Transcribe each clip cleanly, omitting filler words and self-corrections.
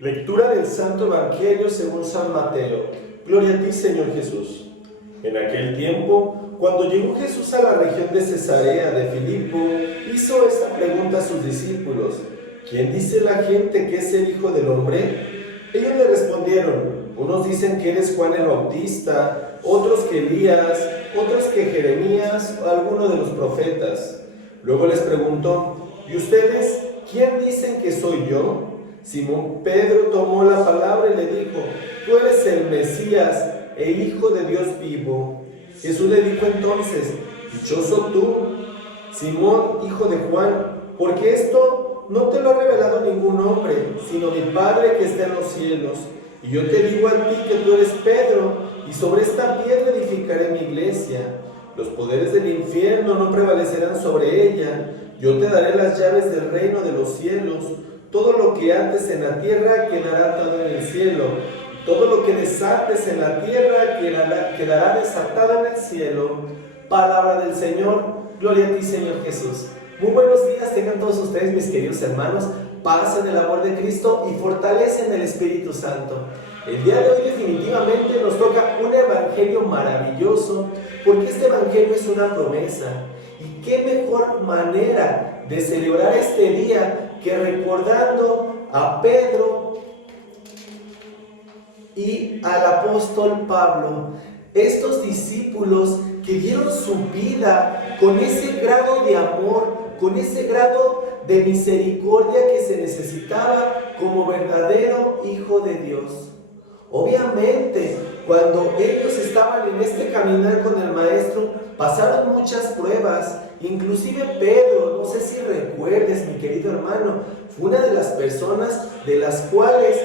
Lectura del Santo Evangelio según San Mateo. Gloria a ti, Señor Jesús. En aquel tiempo, cuando llegó Jesús a la región de Cesarea de Filipo, hizo esta pregunta a sus discípulos: ¿Quién dice la gente que es el Hijo del Hombre? Ellos le respondieron: unos dicen que eres Juan el Bautista, otros que Elías, otros que Jeremías o alguno de los profetas. Luego les preguntó: ¿y ustedes quién dicen que soy yo? Simón Pedro tomó la palabra y le dijo: tú eres el Mesías, el Hijo de Dios vivo. Jesús le dijo entonces: dichoso tú, Simón, hijo de Juan, porque esto no te lo ha revelado ningún hombre, sino mi Padre que está en los cielos. Y yo te digo a ti que tú eres Pedro, y sobre esta piedra edificaré mi iglesia. Los poderes del infierno no prevalecerán sobre ella. Yo te daré las llaves del reino de los cielos. Todo lo que ates en la tierra quedará atado en el cielo. Todo lo que desates en la tierra quedará desatado en el cielo. Palabra del Señor. Gloria a ti, Señor Jesús. Muy buenos días tengan todos ustedes, mis queridos hermanos. Paz en el amor de Cristo y fortalecen el Espíritu Santo. El día de hoy definitivamente nos toca un evangelio maravilloso, porque este evangelio es una promesa. Y qué mejor manera de celebrar este día que recordando a Pedro y al apóstol Pablo, estos discípulos que dieron su vida con ese grado de amor, con ese grado de misericordia que se necesitaba como verdadero Hijo de Dios. Obviamente, cuando ellos estaban en este caminar con el Maestro, pasaron muchas pruebas. Inclusive Pedro, no sé si recuerdes, mi querido hermano, fue una de las personas de las cuales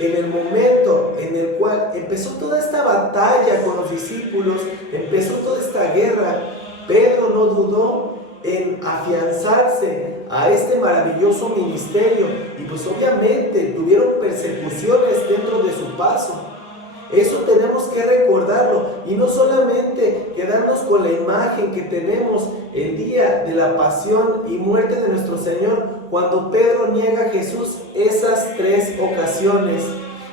en el momento en el cual empezó toda esta batalla con los discípulos, empezó toda esta guerra, Pedro no dudó en afianzarse a este maravilloso ministerio, y pues obviamente tuvieron persecuciones dentro de su paso. Eso tenemos que recordarlo y no solamente quedarnos con la imagen que tenemos el día de la pasión y muerte de nuestro Señor, cuando Pedro niega a Jesús esas 3 ocasiones,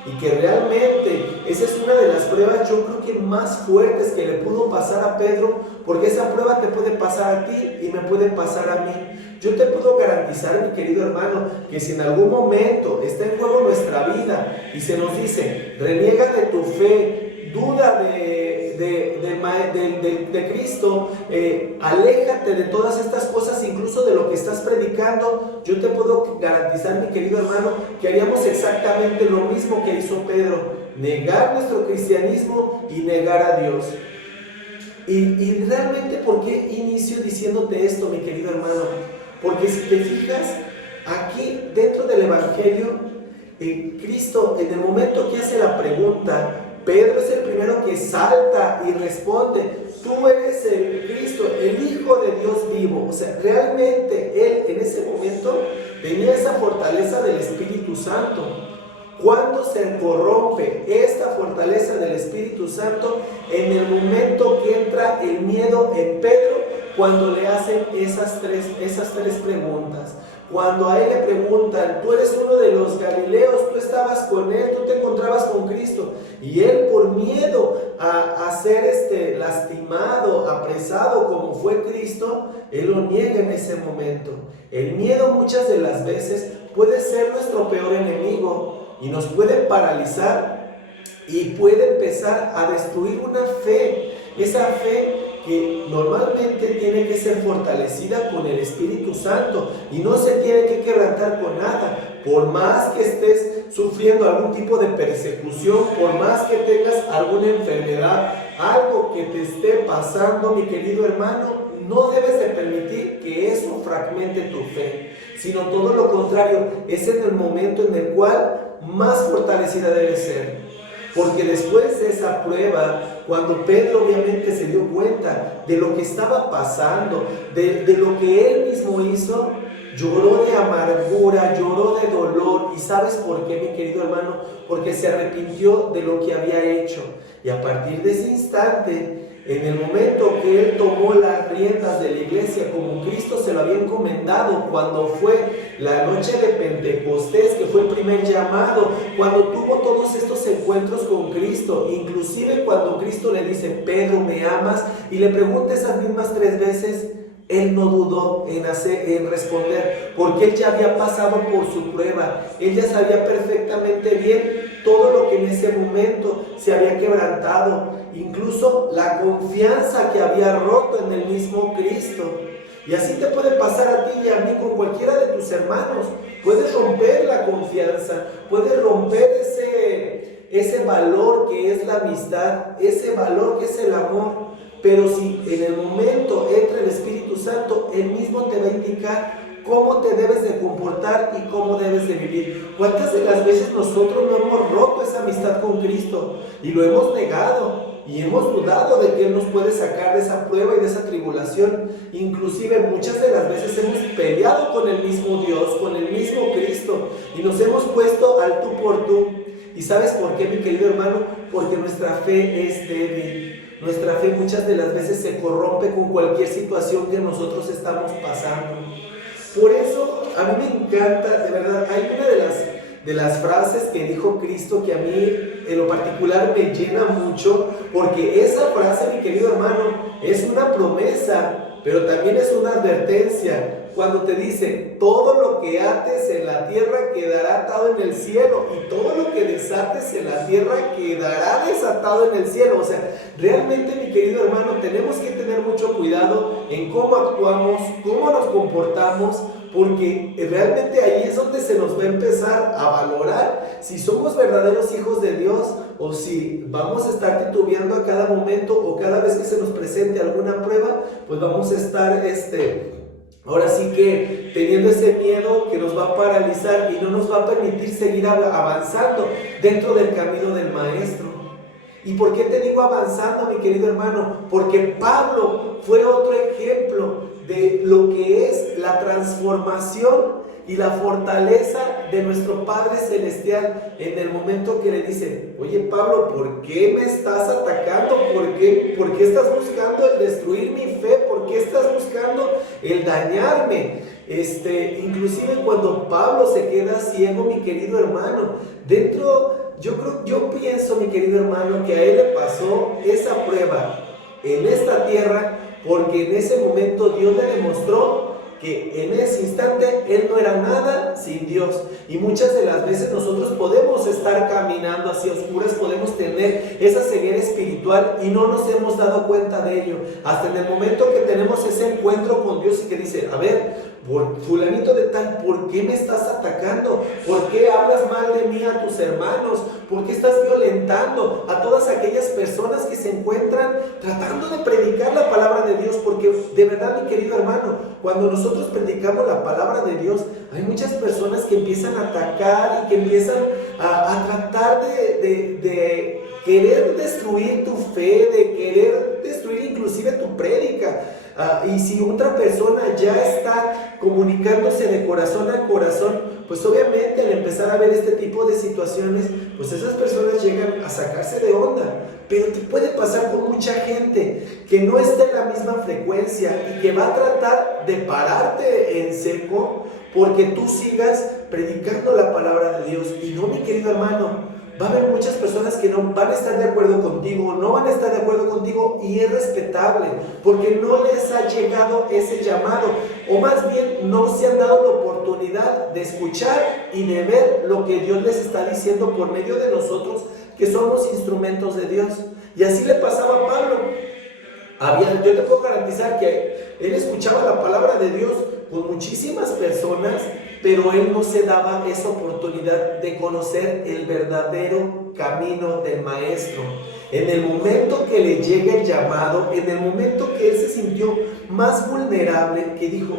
y que realmente esa es una de las pruebas, yo creo que más fuertes que le pudo pasar a Pedro, porque esa prueba te puede pasar a ti y me puede pasar a mí. Yo te puedo garantizar, mi querido hermano, que si en algún momento está en juego nuestra vida y se nos dice: reniega de tu fe, duda de Cristo, aléjate de todas estas cosas, incluso de lo que estás predicando, yo te puedo garantizar, mi querido hermano, que haríamos exactamente lo mismo que hizo Pedro: negar nuestro cristianismo y negar a Dios. Y realmente, ¿por qué inicio diciéndote esto, mi querido hermano? Porque si te fijas, aquí dentro del Evangelio, Cristo, en el momento que hace la pregunta, Pedro es el primero que salta y responde: tú eres el Cristo, el Hijo de Dios vivo. O sea, realmente él en ese momento tenía esa fortaleza del Espíritu Santo. ¿Cuándo se corrompe esta fortaleza del Espíritu Santo? En el momento que entra el miedo en Pedro, cuando le hacen esas tres preguntas. Cuando a él le preguntan: tú eres uno de los Galileos, tú estabas con él, tú te encontrabas con Cristo. Y él, por miedo a ser lastimado, apresado como fue Cristo, él lo niega en ese momento. El miedo muchas de las veces puede ser nuestro peor enemigo y nos puede paralizar y puede empezar a destruir una fe. Esa fe que normalmente tiene que ser fortalecida con el Espíritu Santo y no se tiene que quebrantar con nada. Por más que estés sufriendo algún tipo de persecución, por más que tengas alguna enfermedad, algo que te esté pasando, mi querido hermano, no debes de permitir que eso fragmente tu fe, sino todo lo contrario, es en el momento en el cual más fortalecida debe ser. Porque después de esa prueba, cuando Pedro obviamente se dio cuenta de lo que estaba pasando, de lo que él mismo hizo, lloró de amargura, lloró de dolor. ¿Y sabes por qué, mi querido hermano? Porque se arrepintió de lo que había hecho. Y a partir de ese instante, en el momento que él tomó las riendas de la iglesia como Cristo se lo había encomendado, cuando fue la noche de Pentecostés, que fue el primer llamado, cuando tuvo todos estos encuentros con Cristo, inclusive cuando Cristo le dice, Pedro, ¿me amas? Y le pregunta esas mismas 3 veces, él no dudó en responder, porque él ya había pasado por su prueba, él ya sabía perfectamente bien todo lo que en ese momento se había quebrantado, incluso la confianza que había roto en el mismo Cristo. Y así te puede pasar a ti y a mí con cualquiera de tus hermanos. Puedes romper la confianza, puedes romper ese valor que es la amistad, ese valor que es el amor. Pero si en el momento entra el Espíritu Santo, Él mismo te va a indicar cómo te debes de comportar y cómo debes de vivir. ¿Cuántas de las veces nosotros no hemos roto esa amistad con Cristo y lo hemos negado y hemos dudado de que Él nos puede sacar de esa prueba y de esa tribulación? Inclusive muchas de las veces hemos peleado con el mismo Dios, con el mismo Cristo, y nos hemos puesto al tú por tú. ¿Y sabes por qué, mi querido hermano? Porque nuestra fe es débil. Nuestra fe muchas de las veces se corrompe con cualquier situación que nosotros estamos pasando. Por eso a mí me encanta, de verdad, hay una de las frases que dijo Cristo que a mí en lo particular me llena mucho, porque esa frase, mi querido hermano, es una promesa, pero también es una advertencia. Cuando te dice, todo lo que ates en la tierra quedará atado en el cielo, y todo lo que desates en la tierra quedará desatado en el cielo. O sea, realmente, mi querido hermano, tenemos que tener mucho cuidado en cómo actuamos, cómo nos comportamos, porque realmente ahí es donde se nos va a empezar a valorar si somos verdaderos hijos de Dios o si vamos a estar titubeando a cada momento, o cada vez que se nos presente alguna prueba, pues vamos a estar ahora sí que teniendo ese miedo que nos va a paralizar y no nos va a permitir seguir avanzando dentro del camino del Maestro. ¿Y por qué te digo avanzando, mi querido hermano? Porque Pablo fue otro ejemplo de lo que es la transformación y la fortaleza de nuestro Padre Celestial en el momento que le dice, oye Pablo, ¿por qué me estás atacando? ¿Por qué estás buscando el destruir mi fe? ¿Por qué estás buscando el dañarme? Inclusive cuando Pablo se queda ciego, mi querido hermano, yo pienso, mi querido hermano, que a él le pasó esa prueba en esta tierra, porque en ese momento Dios le demostró que en ese instante él no era nada sin Dios. Y muchas de las veces nosotros podemos estar caminando hacia oscuras, podemos tener esa ceguera espiritual y no nos hemos dado cuenta de ello, hasta en el momento que tenemos ese encuentro con Dios y que dice, a ver, por fulanito de tal, ¿por qué me estás atacando? ¿Por qué hablas mal de mí a tus hermanos? ¿Por qué estás violentando a todas aquellas personas que se encuentran tratando de predicar la palabra de Dios? Porque de verdad, mi querido hermano, cuando nosotros predicamos la palabra de Dios, hay muchas personas que empiezan a atacar y que empiezan a tratar de querer destruir tu fe, de querer destruir inclusive tu prédica. Y si otra persona ya está comunicándose de corazón a corazón, pues obviamente al empezar a ver este tipo de situaciones, pues esas personas llegan a sacarse de onda. Pero te puede pasar con mucha gente que no está en la misma frecuencia y que va a tratar de pararte en seco porque tú sigas predicando la palabra de Dios. Y no, mi querido hermano, va a haber muchas personas que no van a estar de acuerdo contigo, no van a estar de acuerdo contigo, y es respetable, porque no les ha llegado ese llamado, o más bien no se han dado la oportunidad de escuchar y de ver lo que Dios les está diciendo por medio de nosotros, que somos instrumentos de Dios. Y así le pasaba a Pablo. Yo te puedo garantizar que él escuchaba la palabra de Dios con muchísimas personas, pero él no se daba esa oportunidad de conocer el verdadero camino del Maestro. En el momento que le llega el llamado, en el momento que él se sintió más vulnerable, que dijo,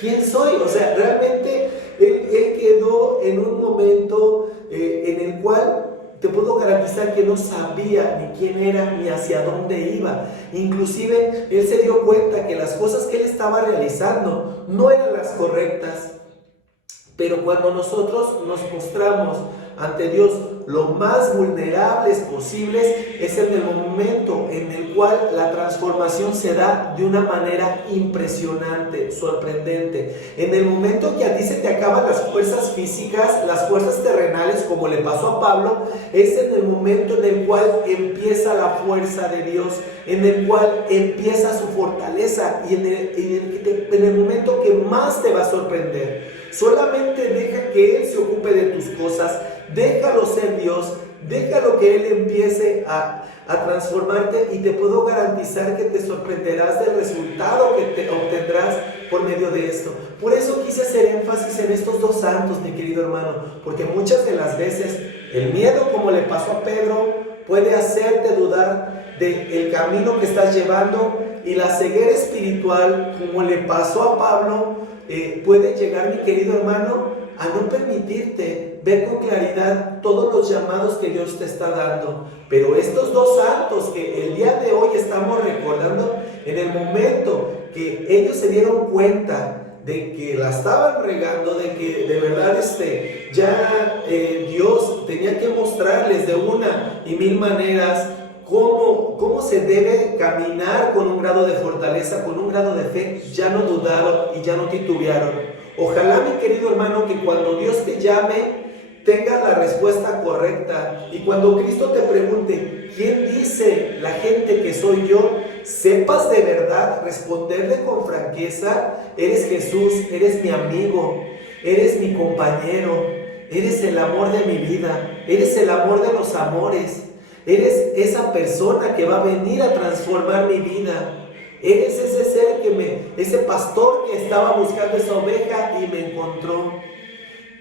¿quién soy? O sea, realmente él quedó en un momento en el cual te puedo garantizar que no sabía ni quién era ni hacia dónde iba. Inclusive él se dio cuenta que las cosas que él estaba realizando no eran las correctas. Pero cuando nosotros nos mostramos ante Dios lo más vulnerables posibles es en el momento en el cual la transformación se da de una manera impresionante, sorprendente. En el momento que a ti se te acaban las fuerzas físicas, las fuerzas terrenales, como le pasó a Pablo, es en el momento en el cual empieza la fuerza de Dios, en el cual empieza su fortaleza y en el momento que más te va a sorprender. Solamente deja que Él se ocupe de tus cosas, déjalo ser Dios, déjalo que Él empiece a transformarte y te puedo garantizar que te sorprenderás del resultado que te obtendrás por medio de esto. Por eso quise hacer énfasis en estos dos santos, mi querido hermano, porque muchas de las veces el miedo, como le pasó a Pedro, puede hacerte dudar del camino que estás llevando, y la ceguera espiritual, como le pasó a Pablo, puede llegar, mi querido hermano, a no permitirte ver con claridad todos los llamados que Dios te está dando. Pero estos dos santos que el día de hoy estamos recordando, en el momento que ellos se dieron cuenta de que la estaban regando, de que de verdad Dios tenía que mostrarles de una y mil maneras cómo se debe caminar con un grado de fortaleza, con un grado de fe, ya no dudaron y ya no titubearon. Ojalá, mi querido hermano, que cuando Dios te llame tengas la respuesta correcta, y cuando Cristo te pregunte ¿quién dice la gente que soy yo?, sepas de verdad responderle con franqueza: eres Jesús, eres mi amigo, eres mi compañero, eres el amor de mi vida, eres el amor de los amores. Eres esa persona que va a venir a transformar mi vida. Eres ese ser ese pastor que estaba buscando esa oveja y me encontró.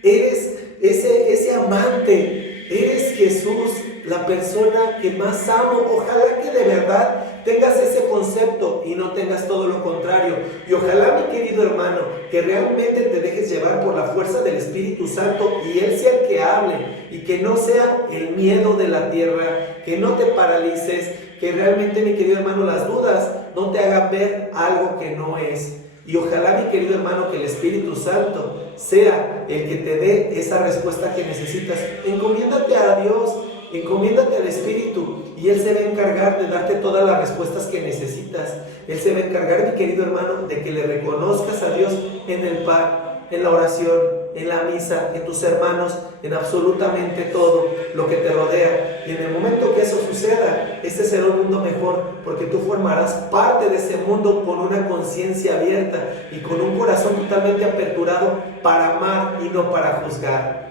Eres ese amante. Eres Jesús, la persona que más amo. Ojalá que de verdad tengas ese concepto y no tengas todo lo contrario. Y ojalá, mi querido hermano, que realmente te dejes llevar por la fuerza del Espíritu Santo y Él sea el que hable, y que no sea el miedo de la tierra, que no te paralices, que realmente, mi querido hermano, las dudas no te hagan ver algo que no es. Y ojalá, mi querido hermano, que el Espíritu Santo sea el que te dé esa respuesta que necesitas. Encomiéndate a Dios, encomiéndate al Espíritu, y Él se va a encargar de darte todas las respuestas que necesitas. Él se va a encargar, mi querido hermano, de que le reconozcas a Dios en el pan, en la oración, en la misa, en tus hermanos, en absolutamente todo lo que te rodea. Y en el momento que eso suceda, este será un mundo mejor, porque tú formarás parte de ese mundo con una conciencia abierta y con un corazón totalmente aperturado para amar y no para juzgar.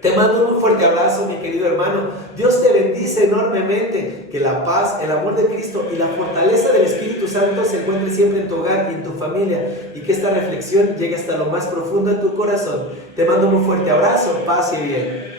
Te mando un fuerte abrazo, mi querido hermano. Dios te bendice enormemente. Que la paz, el amor de Cristo y la fortaleza del Espíritu Santo se encuentre siempre en tu hogar y en tu familia, y que esta reflexión llegue hasta lo más profundo de tu corazón. Te mando un fuerte abrazo, paz y bien.